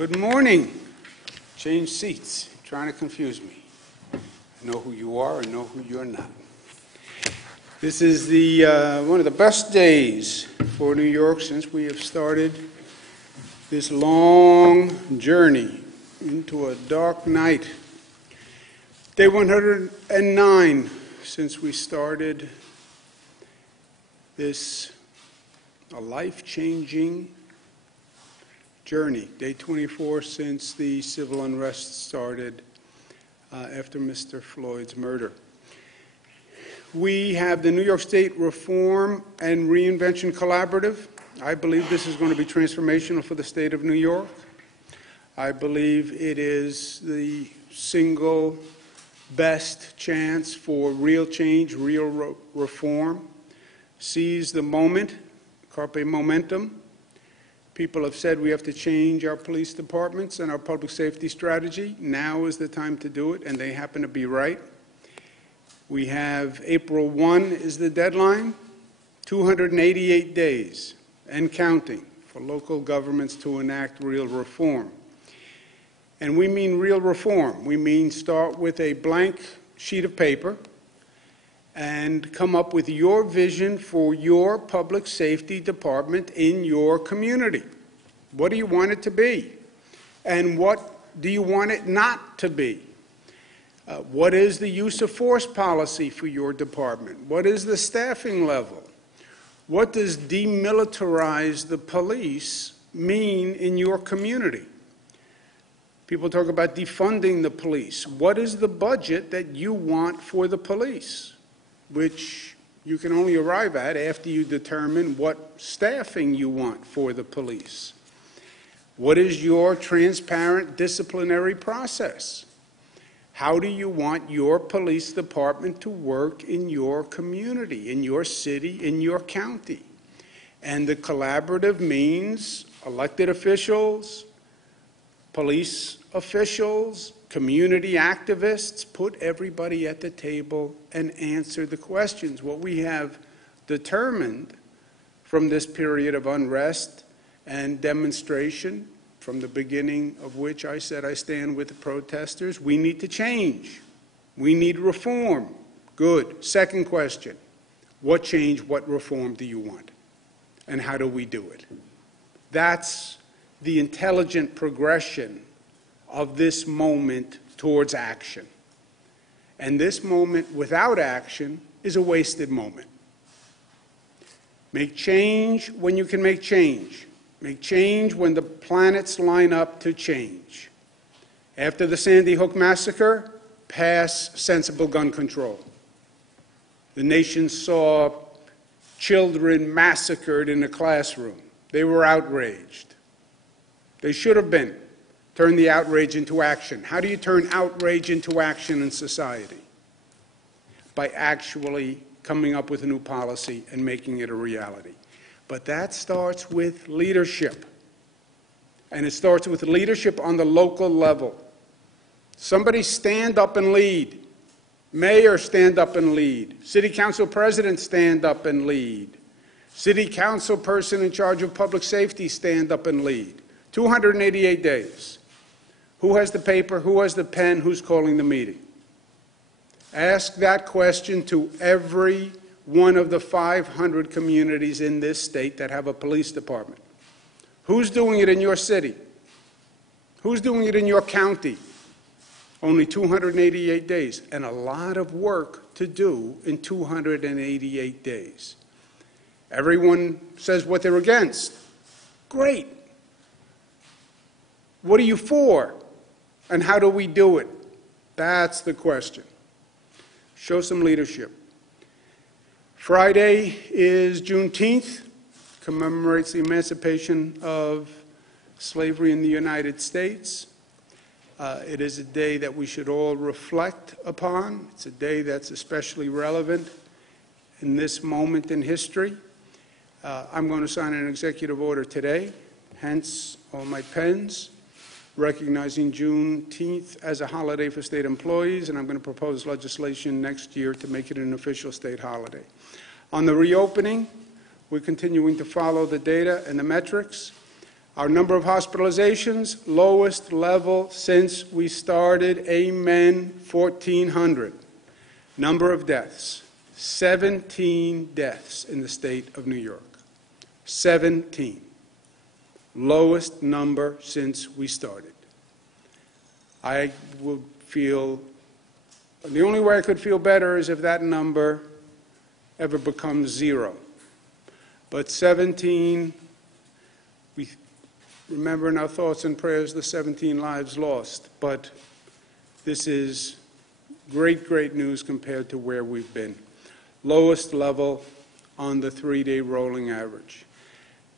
Good morning. Change seats. You're trying to confuse me. I know who you are. I know who you're not. This is one of the best days for New York since we have started this long journey into a dark night. Day 109 since we started this life-changing journey. Day 24 since the civil unrest started after Mr. Floyd's murder. We have the New York State Reform and Reinvention Collaborative. I believe this is going to be transformational for the state of New York. I believe it is the single best chance for real change, real reform. Seize the moment, carpe momentum. People have said we have to change our police departments and our public safety strategy. Now is the time to do it, and they happen to be right. We have April 1 is the deadline, 288 days and counting for local governments to enact real reform. And we mean real reform. We mean start with a blank sheet of paper and come up with your vision for your public safety department in your community. What do you want it to be? And what do you want it not to be? What is the use of force policy for your department? What is the staffing level? What does demilitarize the police mean in your community? People talk about defunding the police. What is the budget that you want for the police? Which you can only arrive at after you determine what staffing you want for the police. What is your transparent disciplinary process? How do you want your police department to work in your community, in your city, in your county? And the collaborative means elected officials, police officials, community activists, put everybody at the table and answer the questions. What we have determined from this period of unrest and demonstration, from the beginning of which I said I stand with the protesters, we need to change. We need reform. Good. Second question, what change, what reform do you want? And how do we do it? That's the intelligent progression of this moment towards action. And this moment without action is a wasted moment. Make change when you can make change. Make change when the planets line up to change. After the Sandy Hook massacre, pass sensible gun control. The nation saw children massacred in a classroom. They were outraged. They should have been. Turn the outrage into action. How do you turn outrage into action in society? By actually coming up with a new policy and making it a reality. But that starts with leadership. And it starts with leadership on the local level. Somebody stand up and lead. Mayor, stand up and lead. City council president, stand up and lead. City council person in charge of public safety, stand up and lead. 288 days. Who has the paper? Who has the pen? Who's calling the meeting? Ask that question to every one of the 500 communities in this state that have a police department. Who's doing it in your city? Who's doing it in your county? Only 288 days, and a lot of work to do in 288 days. Everyone says what they're against. Great. What are you for? And how do we do it? That's the question. Show some leadership. Friday is Juneteenth, commemorates the emancipation of slavery in the United States. It is a day that we should all reflect upon. It's a day that's especially relevant in this moment in history. I'm going to sign an executive order today, hence all my pens, recognizing Juneteenth as a holiday for state employees, and I'm going to propose legislation next year to make it an official state holiday. On the reopening, we're continuing to follow the data and the metrics. Our number of hospitalizations, lowest level since we started, amen, 1,400. Number of deaths, 17 deaths in the state of New York. 17. Lowest number since we started. I would feel, the only way I could feel better is if that number ever becomes 0. But 17, we remember in our thoughts and prayers the 17 lives lost. But this is great, great news compared to where we've been. Lowest level on the 3-day rolling average.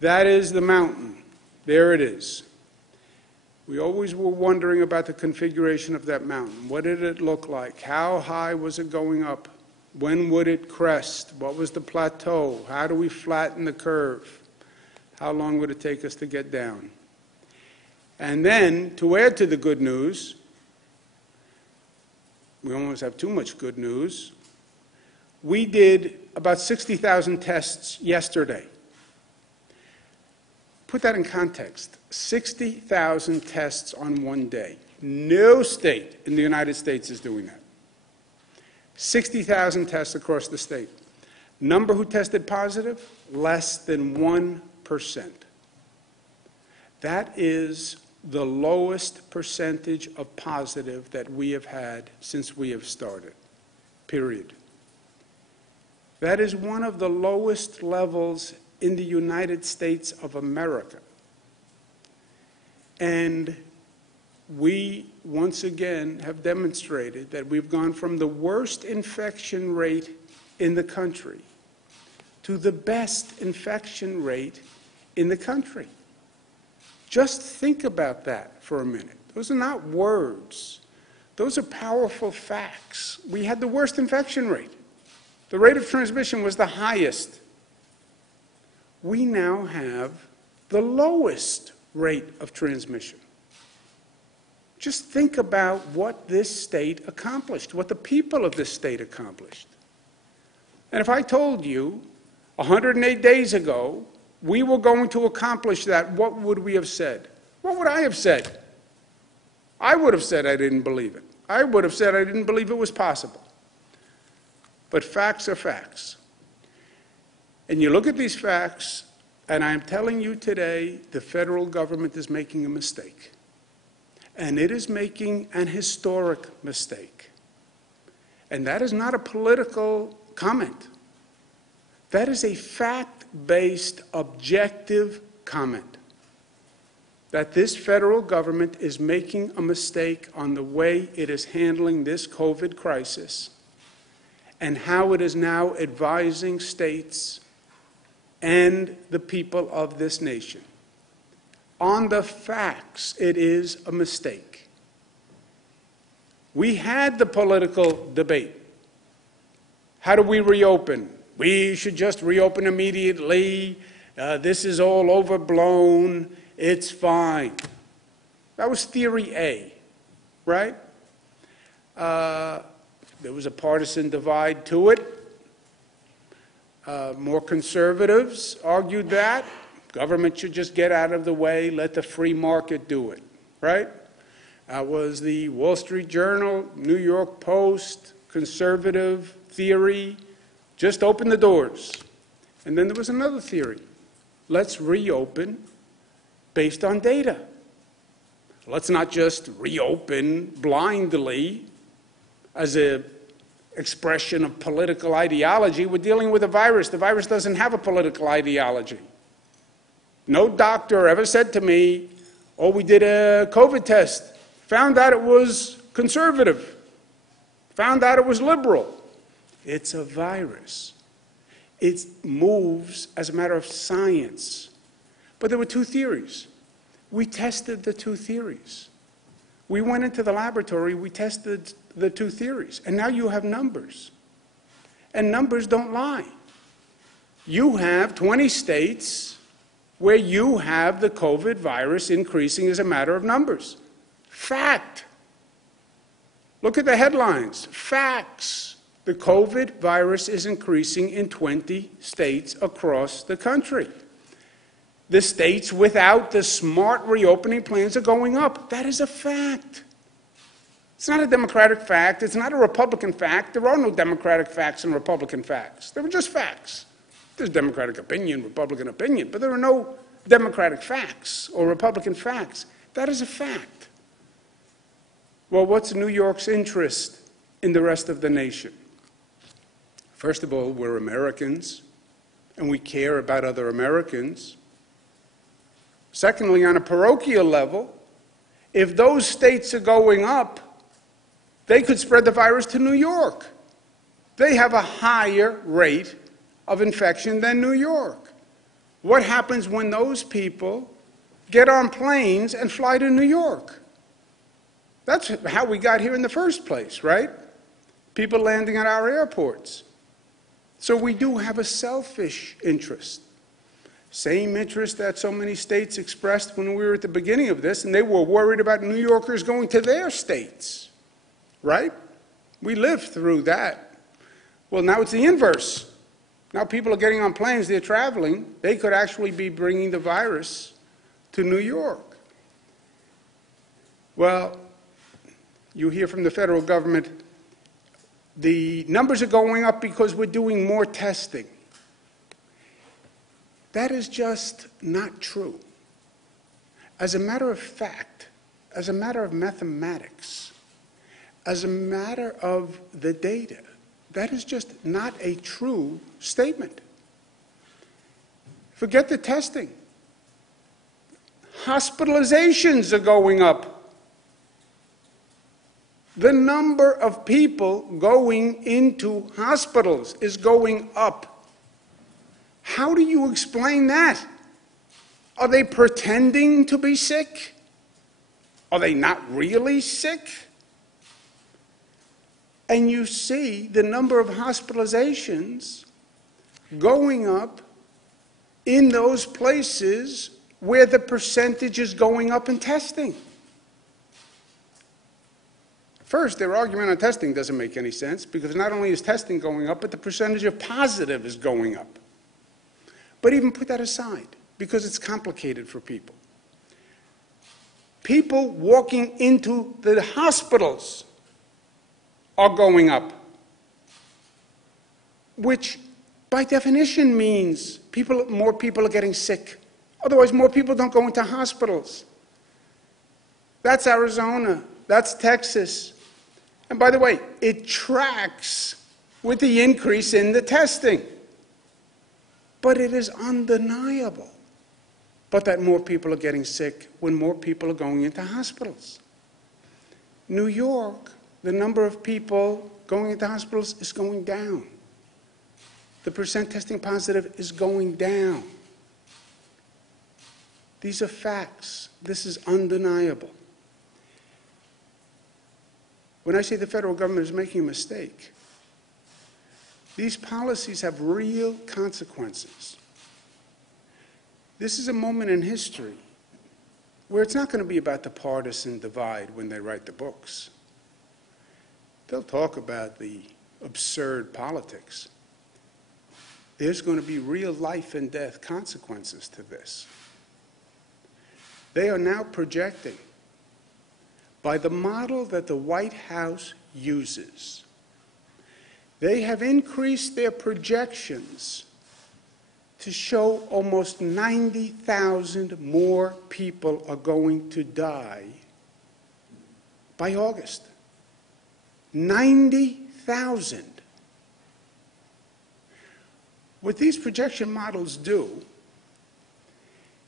That is the mountain. There it is. We always were wondering about the configuration of that mountain. What did it look like? How high was it going up? When would it crest? What was the plateau? How do we flatten the curve? How long would it take us to get down? And then, to add to the good news, we almost have too much good news, we did about 60,000 tests yesterday. Put that in context, 60,000 tests on one day. No state in the United States is doing that. 60,000 tests across the state. Number who tested positive? Less than 1%. That is the lowest percentage of positive that we have had since we have started, period. That is one of the lowest levels in the United States of America. And we, once again, have demonstrated that we've gone from the worst infection rate in the country to the best infection rate in the country. Just think about that for a minute. Those are not words. Those are powerful facts. We had the worst infection rate. The rate of transmission was the highest. We now have the lowest rate of transmission. Just think about what this state accomplished, what the people of this state accomplished. And if I told you 108 days ago we were going to accomplish that, what would we have said? What would I have said? I would have said I didn't believe it. I would have said I didn't believe it was possible. But facts are facts. And you look at these facts, and I'm telling you today, the federal government is making a mistake. And it is making an historic mistake. And that is not a political comment. That is a fact-based, objective comment. That this federal government is making a mistake on the way it is handling this COVID crisis and how it is now advising states and the people of this nation. On the facts, it is a mistake. We had the political debate. How do we reopen? We should just reopen immediately. This is all overblown. It's fine. That was theory A, right? There was a partisan divide to it. More conservatives argued that. Government should just get out of the way, let the free market do it, right? That was the Wall Street Journal, New York Post, conservative theory, just open the doors. And then there was another theory. Let's reopen based on data. Let's not just reopen blindly as an expression of political ideology. We're dealing with a virus. The virus doesn't have a political ideology. No doctor ever said to me, oh, we did a COVID test, found out it was conservative, found out it was liberal. It's a virus. It moves as a matter of science. But there were two theories. We tested the two theories. We went into the laboratory, we tested the two theories, and now you have numbers. And numbers don't lie. You have 20 states where you have the COVID virus increasing as a matter of numbers. Fact. Look at the headlines. Facts. The COVID virus is increasing in 20 states across the country. The states without the smart reopening plans are going up. That is a fact. It's not a Democratic fact. It's not a Republican fact. There are no Democratic facts and Republican facts. They were just facts. There's Democratic opinion, Republican opinion, but there are no Democratic facts or Republican facts. That is a fact. Well, what's New York's interest in the rest of the nation? First of all, we're Americans, and we care about other Americans. Secondly, on a parochial level, if those states are going up, they could spread the virus to New York. They have a higher rate of infection than New York. What happens when those people get on planes and fly to New York? That's how we got here in the first place, right? People landing at our airports. So we do have a selfish interest. Same interest that so many states expressed when we were at the beginning of this, and they were worried about New Yorkers going to their states, right? We lived through that. Well, now it's the inverse. Now people are getting on planes, they're traveling. They could actually be bringing the virus to New York. Well, you hear from the federal government, the numbers are going up because we're doing more testing. That is just not true. As a matter of fact, as a matter of mathematics, as a matter of the data, that is just not a true statement. Forget the testing. Hospitalizations are going up. The number of people going into hospitals is going up. How do you explain that? Are they pretending to be sick? Are they not really sick? And you see the number of hospitalizations going up in those places where the percentage is going up in testing. First, their argument on testing doesn't make any sense, because not only is testing going up, but the percentage of positive is going up. But even put that aside, because it's complicated for people. People walking into the hospitals are going up, which by definition means more people are getting sick. Otherwise, more people don't go into hospitals. That's Arizona. That's Texas. And by the way, it tracks with the increase in the testing. But it is undeniable that more people are getting sick when more people are going into hospitals. New York, the number of people going into hospitals is going down. The percent testing positive is going down. These are facts. This is undeniable. When I say the federal government is making a mistake, these policies have real consequences. This is a moment in history where it's not going to be about the partisan divide when they write the books. They'll talk about the absurd politics. There's going to be real life and death consequences to this. They are now projecting, by the model that the White House uses, they have increased their projections to show almost 90,000 more people are going to die by August. 90,000. What these projection models do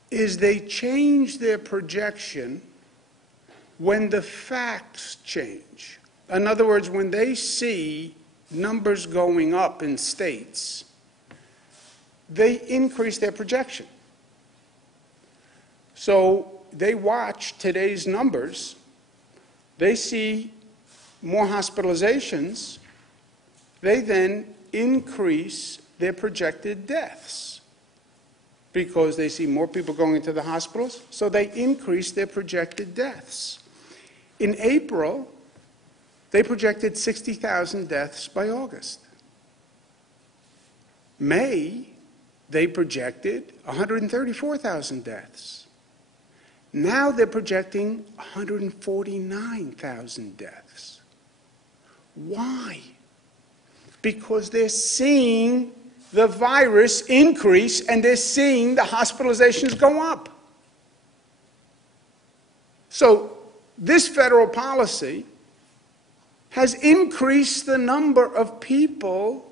is they change their projection when the facts change. In other words, when they see numbers going up in states, they increase their projection. So they watch today's numbers, they see more hospitalizations, they then increase their projected deaths because they see more people going into the hospitals, so they increase their projected deaths. In April, they projected 60,000 deaths by August. May, they projected 134,000 deaths. Now they're projecting 149,000 deaths. Why? Because they're seeing the virus increase and they're seeing the hospitalizations go up. So this federal policy has increased the number of people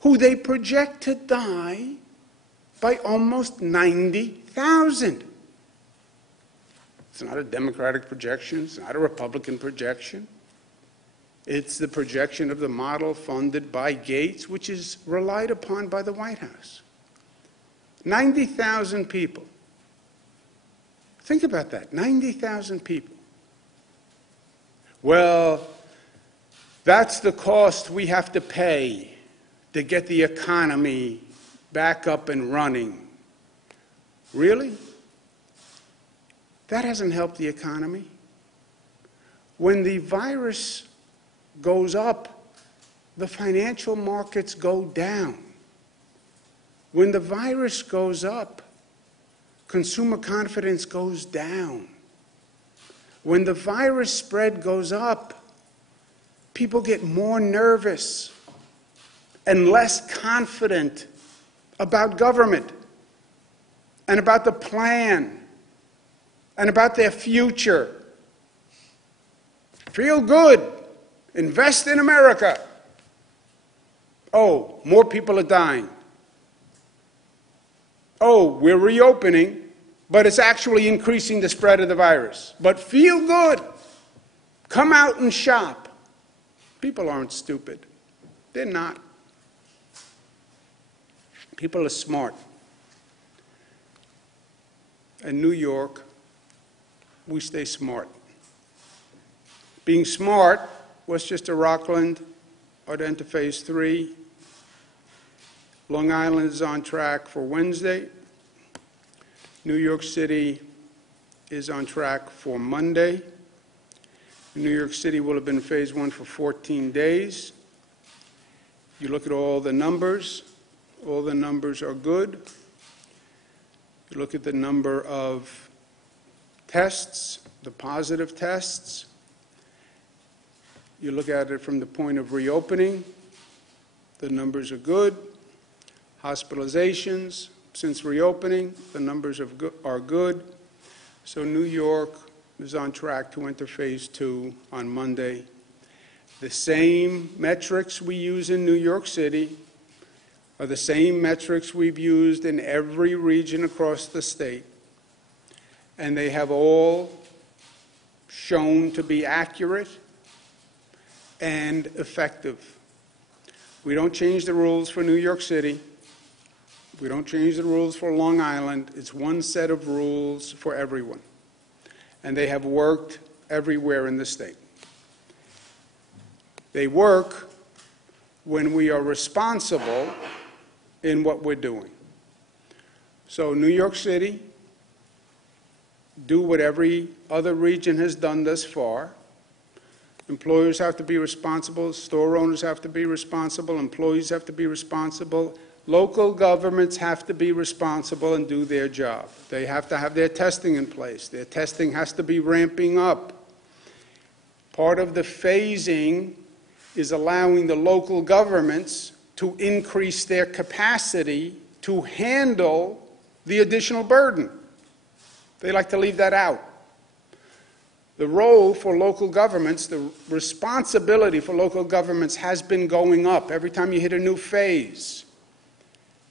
who they project to die by almost 90,000. It's not a Democratic projection. It's not a Republican projection. It's the projection of the model funded by Gates, which is relied upon by the White House. 90,000 people. Think about that, 90,000 people. Well, that's the cost we have to pay to get the economy back up and running. Really? That hasn't helped the economy. When the virus goes up, the financial markets go down. When the virus goes up, consumer confidence goes down. When the virus spread goes up, people get more nervous and less confident about government and about the plan and about their future. Feel good. Invest in America. Oh, more people are dying. Oh, we're reopening, but it's actually increasing the spread of the virus. But feel good. Come out and shop. People aren't stupid. They're not. People are smart. In New York, we stay smart. Being smart, Westchester, Rockland are to enter phase 3. Long Island is on track for Wednesday. New York City is on track for Monday. New York City will have been in phase 1 for 14 days. You look at all the numbers are good. You look at the number of tests, the positive tests. You look at it from the point of reopening, the numbers are good. Hospitalizations, since reopening, the numbers are good. So New York is on track to enter phase 2 on Monday. The same metrics we use in New York City are the same metrics we've used in every region across the state. And they have all shown to be accurate and effective. We don't change the rules for New York City. We don't change the rules for Long Island. It's one set of rules for everyone. And they have worked everywhere in the state. They work when we are responsible in what we're doing. So New York City, do what every other region has done thus far. Employers have to be responsible, store owners have to be responsible, employees have to be responsible, local governments have to be responsible and do their job. They have to have their testing in place. Their testing has to be ramping up. Part of the phasing is allowing the local governments to increase their capacity to handle the additional burden. They like to leave that out. The role for local governments, the responsibility for local governments has been going up every time you hit a new phase.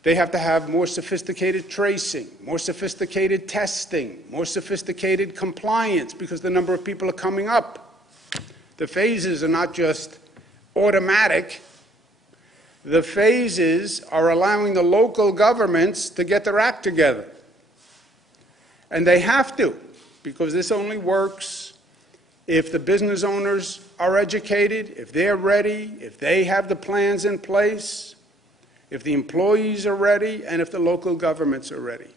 They have to have more sophisticated tracing, more sophisticated testing, more sophisticated compliance because the number of people are coming up. The phases are not just automatic. The phases are allowing the local governments to get their act together. And they have to, because this only works if the business owners are educated, if they're ready, if they have the plans in place, if the employees are ready, and if the local governments are ready.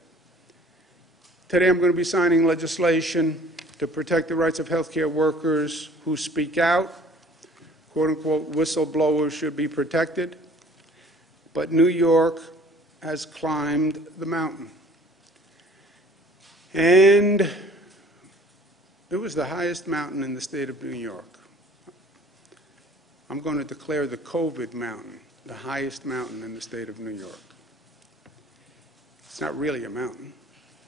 Today I'm going to be signing legislation to protect the rights of healthcare workers who speak out. Quote-unquote, whistleblowers should be protected. But New York has climbed the mountain. And it was the highest mountain in the state of New York. I'm going to declare the COVID mountain the highest mountain in the state of New York. It's not really a mountain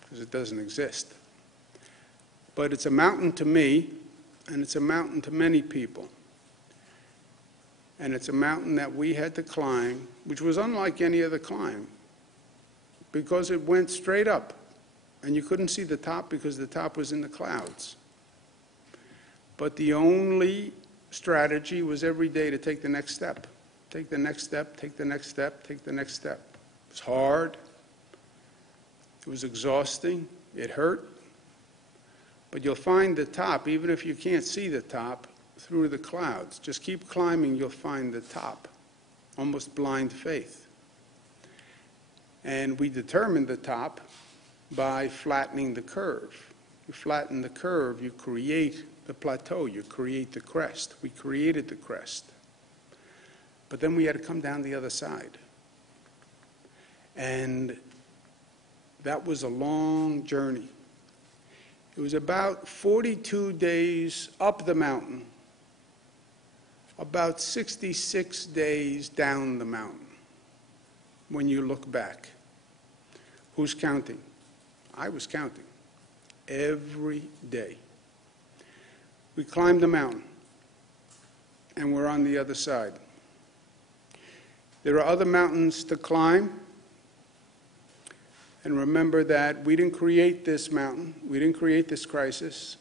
because it doesn't exist. But it's a mountain to me, and it's a mountain to many people. And it's a mountain that we had to climb, which was unlike any other climb, because it went straight up, and you couldn't see the top because the top was in the clouds. But the only strategy was every day to take the next step. Take the next step, take the next step, take the next step. It was hard. It was exhausting. It hurt. But you'll find the top, even if you can't see the top, through the clouds. Just keep climbing, you'll find the top. Almost blind faith. And we determined the top by flattening the curve. You flatten the curve, you create the plateau, you create the crest. We created the crest. But then we had to come down the other side. And that was a long journey. It was about 42 days up the mountain, about 66 days down the mountain when you look back. Who's counting? I was counting every day. We climbed the mountain, and we're on the other side. There are other mountains to climb. And remember that we didn't create this mountain. We didn't create this crisis.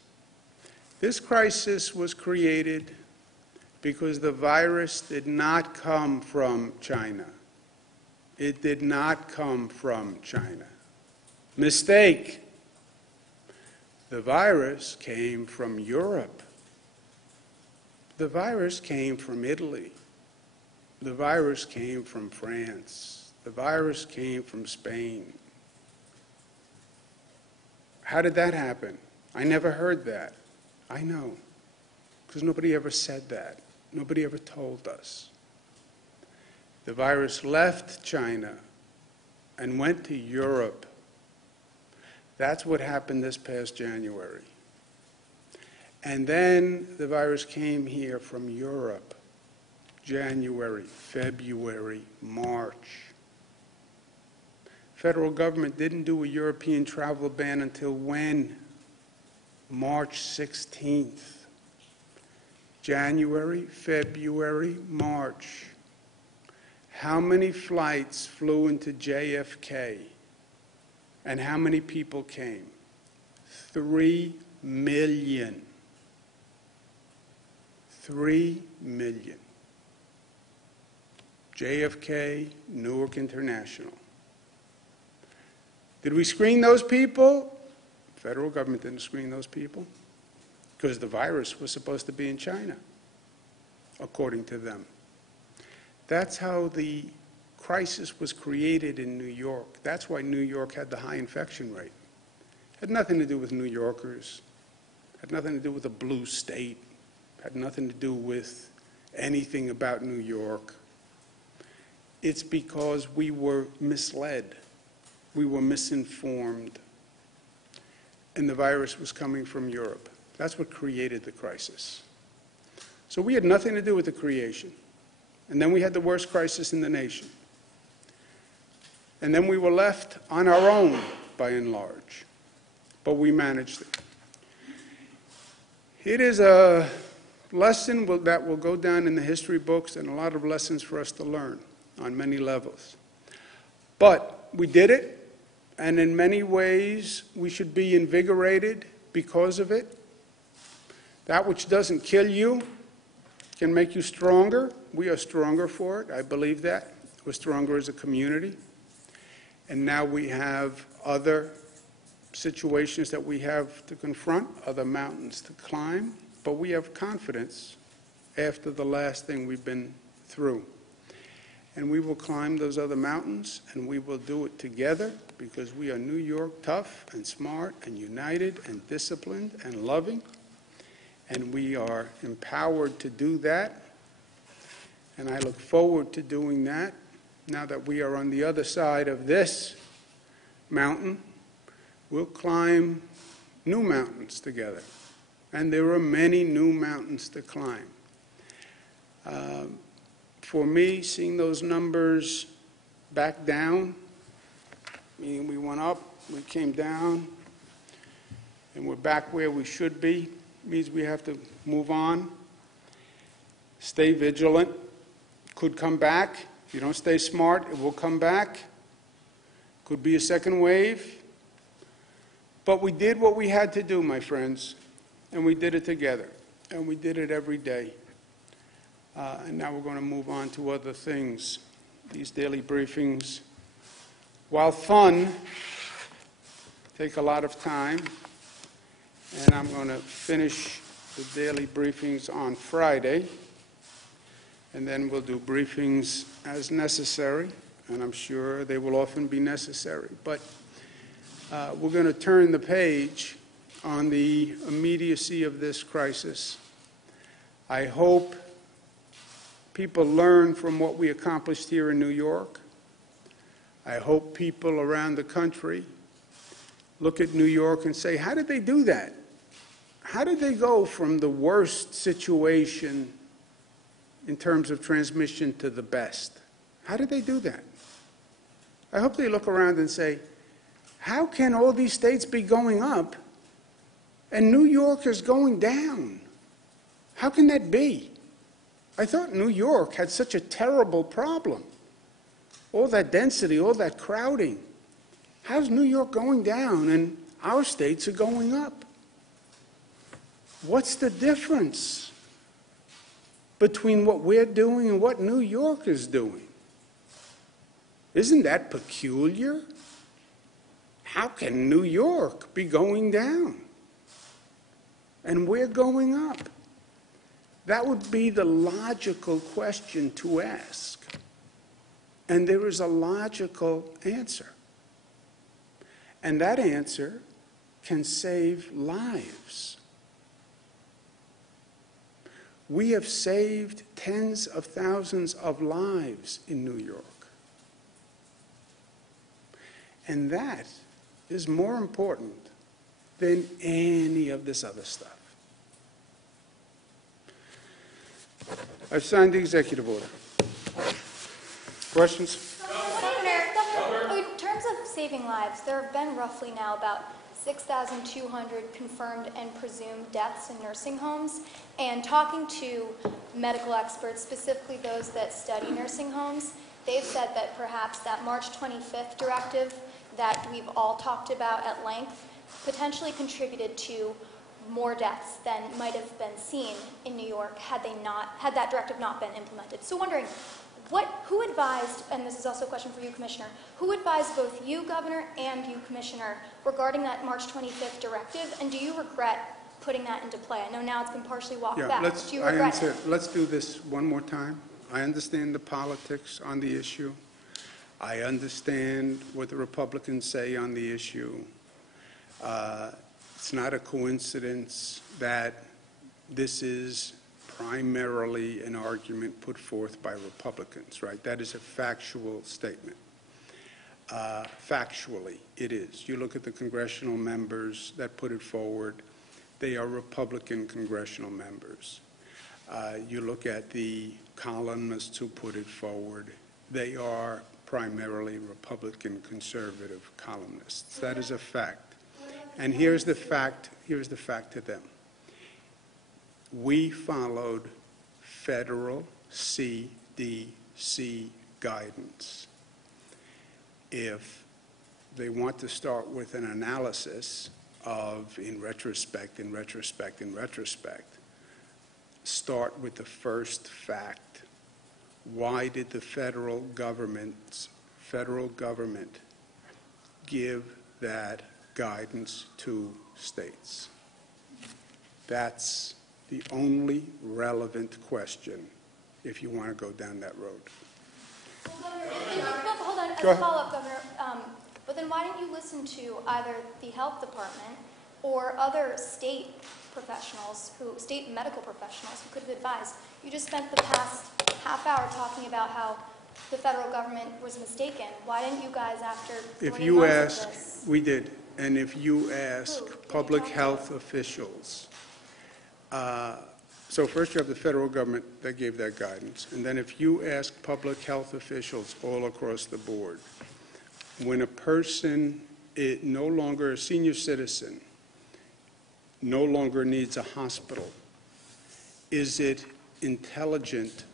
This crisis was created because the virus did not come from China. It did not come from China. Mistake. The virus came from Europe. The virus came from Italy. The virus came from France. The virus came from Spain. How did that happen? I never heard that. I know, because nobody ever said that. Nobody ever told us. The virus left China and went to Europe. That's what happened this past January. And then the virus came here from Europe. January, February, March. Federal government didn't do a European travel ban until when? March 16th. January, February, March. How many flights flew into JFK? And how many people came? 3 million. 3 million. JFK, Newark International. Did we screen those people? The federal government didn't screen those people because the virus was supposed to be in China, according to them. That's how the crisis was created in New York. That's why New York had the high infection rate. It had nothing to do with New Yorkers. It had nothing to do with a blue state. It had nothing to do with anything about New York. It's because we were misled. We were misinformed. And the virus was coming from Europe. That's what created the crisis. So we had nothing to do with the creation. And then we had the worst crisis in the nation. And then we were left on our own, by and large. But we managed it. It is a lesson that will go down in the history books, and a lot of lessons for us to learn on many levels. But we did it. And in many ways, we should be invigorated because of it. That which doesn't kill you can make you stronger. We are stronger for it. I believe that. We're stronger as a community. And now we have other situations that we have to confront, other mountains to climb. But we have confidence after the last thing we've been through. And we will climb those other mountains, and we will do it together because we are New York tough and smart and united and disciplined and loving. And we are empowered to do that. And I look forward to doing that now that we are on the other side of this mountain, we'll climb new mountains together. And there are many new mountains to climb. For me, seeing those numbers back down, meaning we went up, we came down, and we're back where we should be, means we have to move on, stay vigilant. Could come back. If you don't stay smart, it will come back. Could be a second wave. But we did what we had to do, my friends, and we did it together, and we did it every day. And now we're going to move on to other things. These daily briefings, while fun, take a lot of time, and I'm going to finish the daily briefings on Friday, and then we'll do briefings as necessary, and I'm sure they will often be necessary. But we're going to turn the page on the immediacy of this crisis. I hope people learn from what we accomplished here in New York. I hope people around the country look at New York and say, how did they do that? How did they go from the worst situation in terms of transmission to the best? How did they do that? I hope they look around and say, how can all these states be going up and New York is going down? How can that be? I thought New York had such a terrible problem. All that density, all that crowding. How's New York going down and our states are going up? What's the difference between what we're doing and what New York is doing? Isn't that peculiar? How can New York be going down and we're going up? That would be the logical question to ask. And there is a logical answer. And that answer can save lives. We have saved tens of thousands of lives in New York. And that is more important than any of this other stuff. I've signed the executive order. Questions? Governor, in terms of saving lives, there have been roughly now about 6,200 confirmed and presumed deaths in nursing homes. And talking to medical experts, specifically those that study nursing homes, they've said that perhaps that March 25th directive that we've all talked about at length potentially contributed to more deaths than might have been seen in New York had that directive not been implemented. So wondering, who advised, and this is also a question for you, Commissioner, who advised both you, Governor, and you, Commissioner, regarding that March 25th directive, and do you regret putting that into play? I know now it's been partially walked back. Do you regret it? Let's do this one more time. I understand the politics on the issue. I understand what the Republicans say on the issue. It's not a coincidence that this is primarily an argument put forth by Republicans, right? That is a factual statement. Factually, it is. You look at the congressional members that put it forward, they are Republican congressional members. You look at the columnists who put it forward, they are primarily Republican conservative columnists. That is a fact. And here's the fact to them. We followed federal CDC guidance. If they want to start with an analysis of in retrospect, start with the first fact. Why did the federal government give that guidance to states? That's the only relevant question if you want to go down that road. Well, Governor, hold on, as a follow-up, Governor, but then why didn't you listen to either the health department or other state professionals, state medical professionals who could have advised? You just spent the past half hour talking about how the federal government was mistaken. Why didn't you guys, after 20 If you months of ask, this? we did, and if you ask Who? Who public did you talk to? health officials, so first you have the federal government that gave that guidance, and then if you ask public health officials all across the board, when a person is no longer a senior citizen, no longer needs a hospital, is it intelligent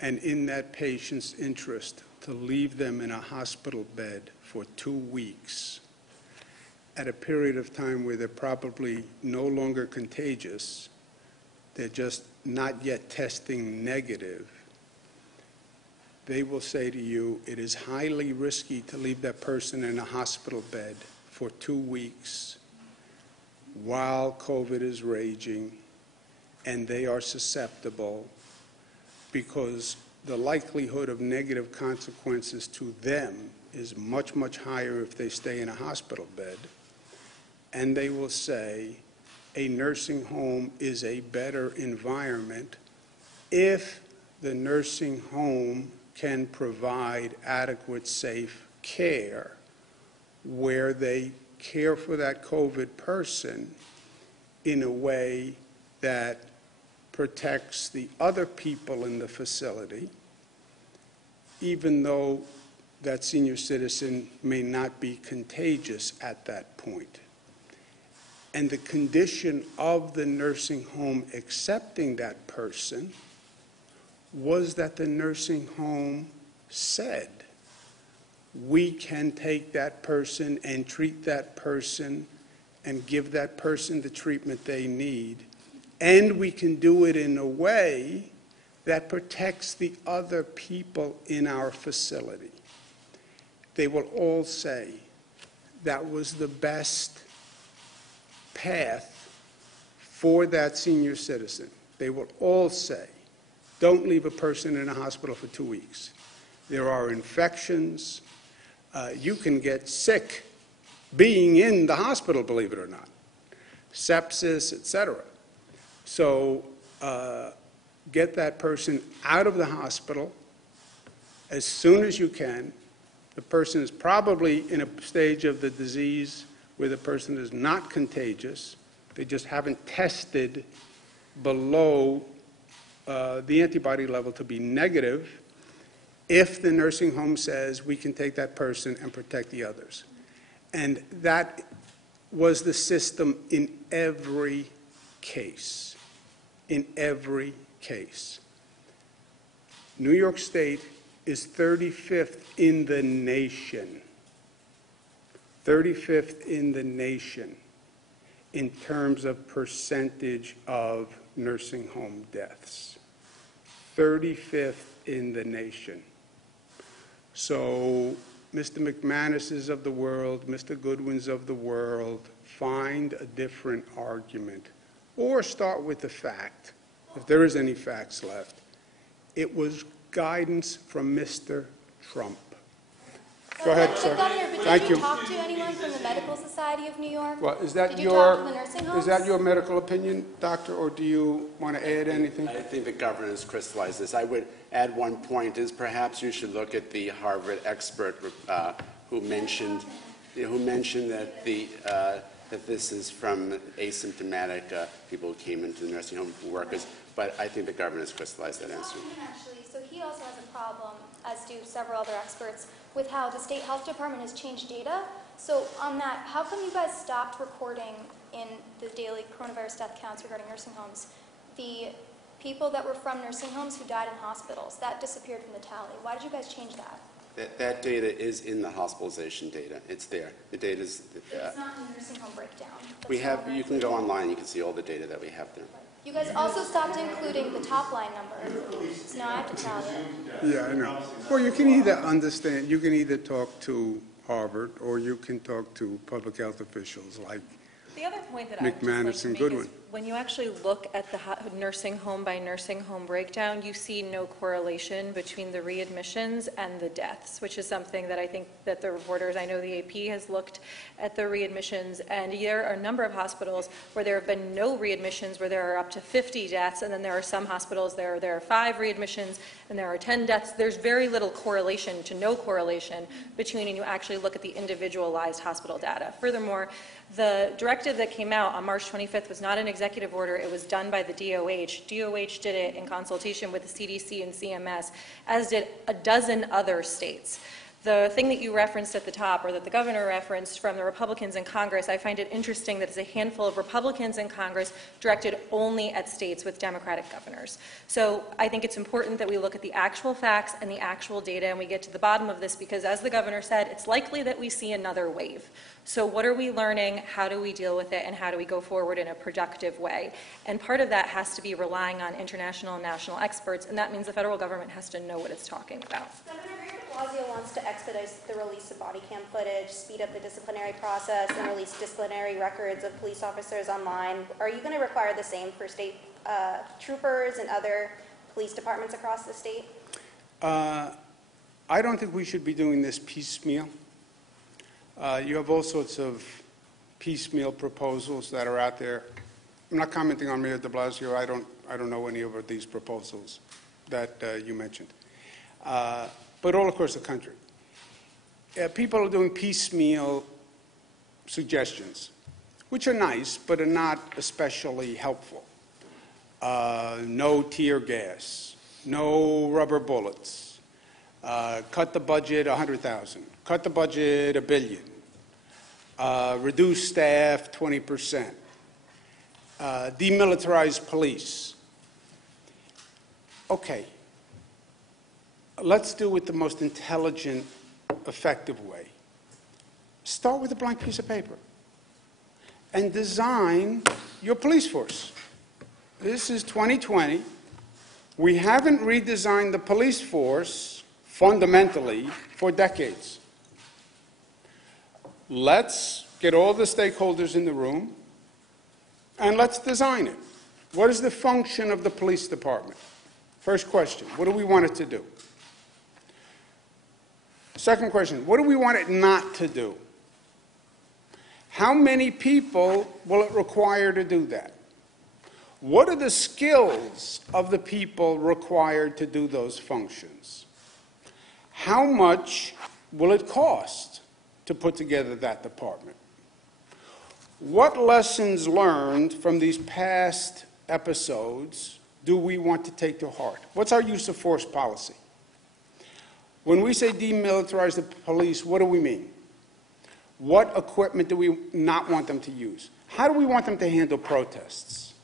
and in that patient's interest to leave them in a hospital bed for 2 weeks at a period of time where they're probably no longer contagious, they're just not yet testing negative? They will say to you, it is highly risky to leave that person in a hospital bed for 2 weeks while COVID is raging and they are susceptible, because the likelihood of negative consequences to them is much, much higher if they stay in a hospital bed. And they will say a nursing home is a better environment if the nursing home can provide adequate, safe care where they care for that COVID person in a way that protects the other people in the facility, even though that senior citizen may not be contagious at that point. And the condition of the nursing home accepting that person was that the nursing home said, we can take that person and treat that person and give that person the treatment they need, and we can do it in a way that protects the other people in our facility. They will all say that was the best path for that senior citizen. They will all say, don't leave a person in a hospital for 2 weeks. There are infections. You can get sick being in the hospital, believe it or not. Sepsis, etc. So get that person out of the hospital as soon as you can. The person is probably in a stage of the disease where the person is not contagious. They just haven't tested below the antibody level to be negative. If the nursing home says we can take that person and protect the others. And that was the system in every case. In every case. New York State is 35th in the nation. 35th in the nation in terms of percentage of nursing home deaths. 35th in the nation. So Mr. McManus's of the world, Mr. Goodwin's of the world, find a different argument. Or start with the fact, if there is any facts left, it was guidance from Mr. Trump. Go ahead, sir. Governor, Thank did you. you talk to anyone from the Medical Society of New York? Well, is that Did you talk to the nursing homes? is that your medical opinion, doctor, or do you want to add anything? I think the governor has crystallized this. I would add one point is perhaps you should look at the Harvard expert who mentioned that that this is from asymptomatic people who came into the nursing home workers. But I think the governor has crystallized that answer. Actually, so he also has a problem, as do several other experts, with how the state health department has changed data. So on that, how come you guys stopped recording in the daily coronavirus death counts regarding nursing homes the people that were from nursing homes who died in hospitals? That disappeared from the tally. Why did you guys change that? That data is in the hospitalization data. It's there. The data is. It's not in the nursing home breakdown. We have. You can go online. You can see all the data that we have there. You guys also stopped including the top line number. So now I have to tell you. Yeah, I know. Well, you can either understand, you can either talk to Harvard or you can talk to public health officials like The other point that I would just McManus like to and make Goodwin. is when you actually look at the nursing home by nursing home breakdown, you see no correlation between the readmissions and the deaths, which is something that I think that the reporters, I know the AP has looked at the readmissions, and there are a number of hospitals where there have been no readmissions, where there are up to 50 deaths, and then there are some hospitals there are 5 readmissions and there are 10 deaths. There's very little correlation to no correlation between when you actually look at the individualized hospital data. Furthermore, the directive that came out on March 25th was not an executive order. It was done by the DOH. DOH did it in consultation with the CDC and CMS, as did a dozen other states. The thing that you referenced at the top, or that the governor referenced from the Republicans in Congress, I find it interesting that it's a handful of Republicans in Congress directed only at states with Democratic governors. So I think it's important that we look at the actual facts and the actual data, and we get to the bottom of this, because as the governor said, it's likely that we see another wave. So what are we learning? How do we deal with it? And how do we go forward in a productive way? And part of that has to be relying on international and national experts, and that means the federal government has to know what it's talking about. Blasio wants to expedite the release of body cam footage, speed up the disciplinary process, and release disciplinary records of police officers online. Are you going to require the same for state troopers and other police departments across the state? I don't think we should be doing this piecemeal. You have all sorts of piecemeal proposals that are out there. I'm not commenting on Mayor de Blasio. I don't know any of these proposals that you mentioned. But all across the country. People are doing piecemeal suggestions, which are nice, but are not especially helpful. No tear gas, no rubber bullets, cut the budget $100,000, cut the budget $1 billion, reduce staff 20%, demilitarize police. Okay. Let's do it the most intelligent, effective way. Start with a blank piece of paper and design your police force. This is 2020. We haven't redesigned the police force fundamentally for decades. Let's get all the stakeholders in the room and let's design it. What is the function of the police department? First question, what do we want it to do? Second question, what do we want it not to do? How many people will it require to do that? What are the skills of the people required to do those functions? How much will it cost to put together that department? What lessons learned from these past episodes do we want to take to heart? What's our use of force policy? When we say demilitarize the police, what do we mean? What equipment do we not want them to use? How do we want them to handle protests?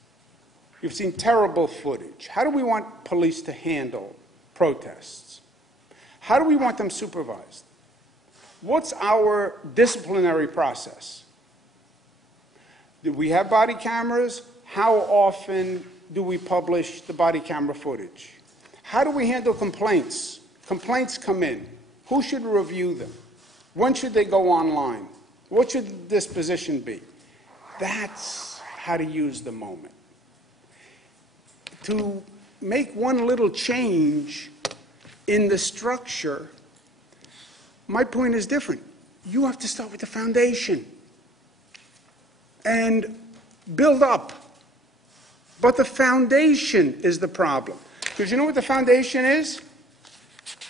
You've seen terrible footage. How do we want police to handle protests? How do we want them supervised? What's our disciplinary process? Do we have body cameras? How often do we publish the body camera footage? How do we handle complaints? Complaints come in. Who should review them? When should they go online? What should the disposition be? That's how to use the moment. To make one little change in the structure, my point is different. You have to start with the foundation and build up. But the foundation is the problem. Because you know what the foundation is?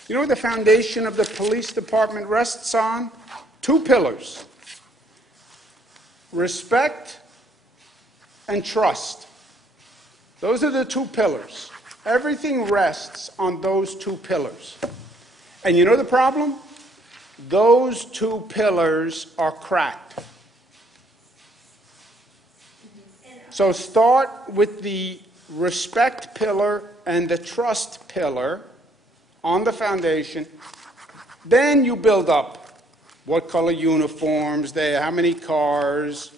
You know what the foundation of the police department rests on? 2 pillars. Respect and trust. Those are the 2 pillars. Everything rests on those 2 pillars. And you know the problem? Those 2 pillars are cracked. So start with the respect pillar and the trust pillar on the foundation. Then you build up what color uniforms there, how many cars,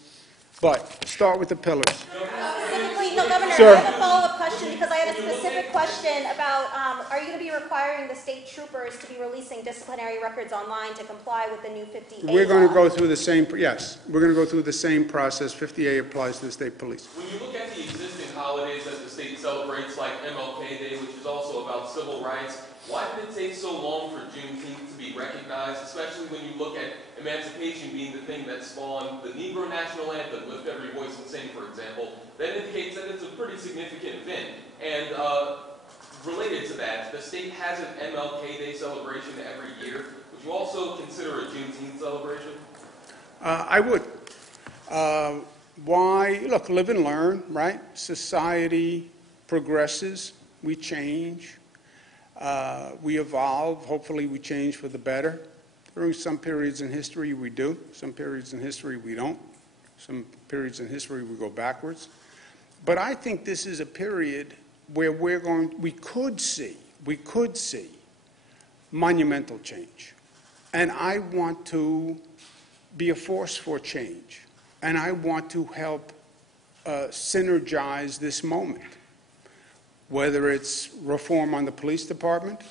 but start with the pillars. Specifically, no, Governor, Sir. I have a follow-up question because I had a specific question about, are you going to be requiring the state troopers to be releasing disciplinary records online to comply with the new 50A law? We're going to go through the same, yes, we're going to go through the same process. 50A applies to the state police. When you look at the existing holidays that the state celebrates, like MLK Day, which is also about civil rights, why did it take so long for Juneteenth to be recognized, especially when you look at emancipation being the thing that spawned the Negro National Anthem, Lift Every Voice and Sing, for example? That indicates that it's a pretty significant event. And related to that, the state has an MLK Day celebration every year. Would you also consider a Juneteenth celebration? I would. Why? Look, live and learn, right? Society progresses, we change, we evolve, hopefully we change for the better. There are some periods in history we do, some periods in history we don't, some periods in history we go backwards. But I think this is a period where we could see monumental change. And I want to be a force for change. And I want to help synergize this moment, whether it's reform on the police department,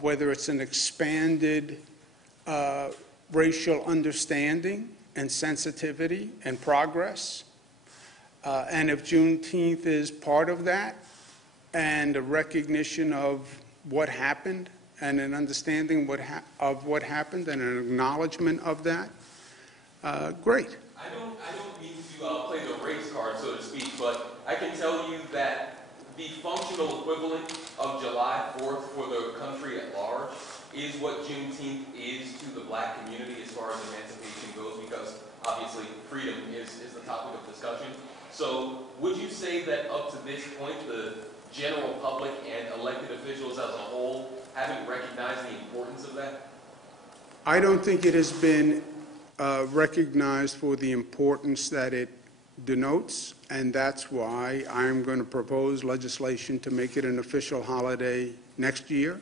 whether it's an expanded racial understanding and sensitivity and progress. And if Juneteenth is part of that, and a recognition of what happened, and an understanding of what happened, and an acknowledgement of that, great. I don't mean to play the race card, so to speak, but I can tell you that the functional equivalent of July 4th for the country at large is what Juneteenth is to the black community as far as emancipation goes, because obviously freedom is the topic of discussion. So would you say that up to this point, the general public and elected officials as a whole haven't recognized the importance of that? I don't think it has been recognized for the importance that it denotes, and that's why I'm going to propose legislation to make it an official holiday next year.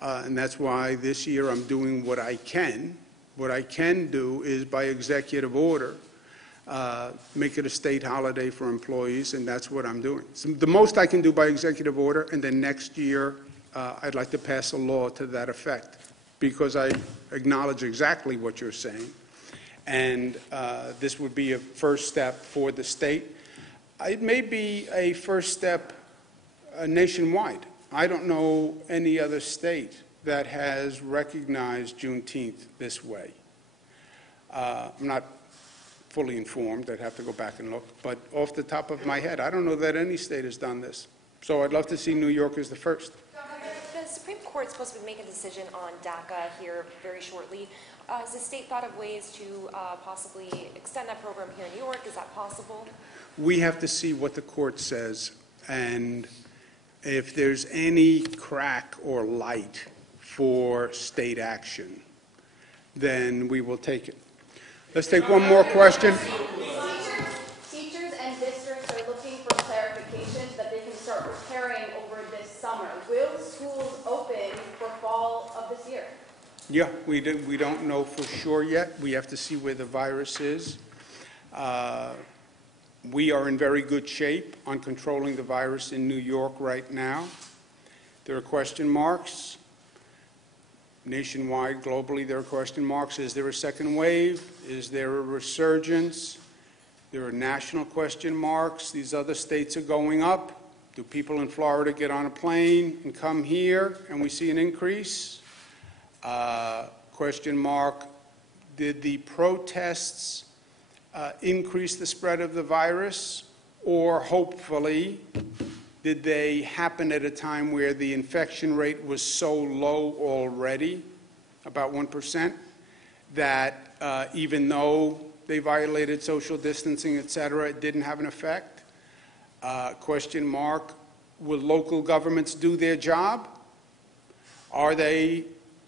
And that's why this year I'm doing what I can. What I can do is by executive order, make it a state holiday for employees, and that's what I'm doing. So the most I can do by executive order, and then next year I'd like to pass a law to that effect, because I acknowledge exactly what you're saying. And this would be a first step for the state. It may be a first step nationwide. I don't know any other state that has recognized Juneteenth this way. I'm not fully informed. I'd have to go back and look. But off the top of my head, I don't know that any state has done this. So I'd love to see New York as the first. The Supreme Court is supposed to make a decision on DACA here very shortly. Has the state thought of ways to possibly extend that program here in New York? Is that possible? We have to see what the court says, and if there's any crack or light for state action, then we will take it. Let's take one more question. Teachers and districts are looking for clarifications that they can start preparing over this summer. Will schools open for fall of this year? Yeah, we don't know for sure yet. We have to see where the virus is. We are in very good shape on controlling the virus in New York right now. There are question marks. Nationwide, globally, there are question marks. Is there a second wave? Is there a resurgence? There are national question marks. These other states are going up. Do people in Florida get on a plane and come here and we see an increase? Question mark, did the protests increase the spread of the virus, or hopefully did they happen at a time where the infection rate was so low already, about 1%, that even though they violated social distancing, et cetera, it didn't have an effect? Question mark, will local governments do their job? Are they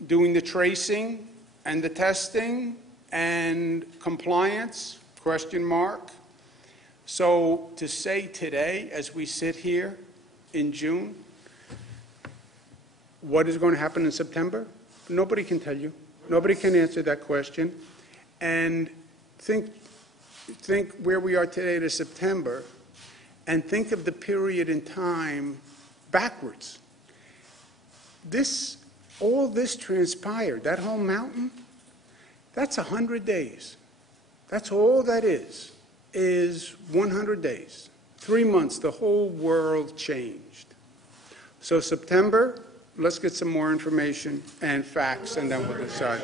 doing the tracing and the testing and compliance? Question mark. So to say today, as we sit here in June, what is going to happen in September? Nobody can tell you. Nobody can answer that question. And think where we are today to September, and think of the period in time backwards. All this transpired, that whole mountain, that's 100 days. That's all that is 100 days. 3 months, the whole world changed. So September, let's get some more information and facts, and then we'll decide.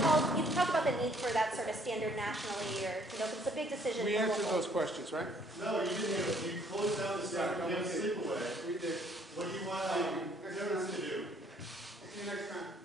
Paul, you talked about the need for that sort of standard nationally, or, it's a big decision. We for answered local. those questions, right? No, you didn't. You closed down the summer camp sleepaway. We did. What do you want parents to do? See you next time.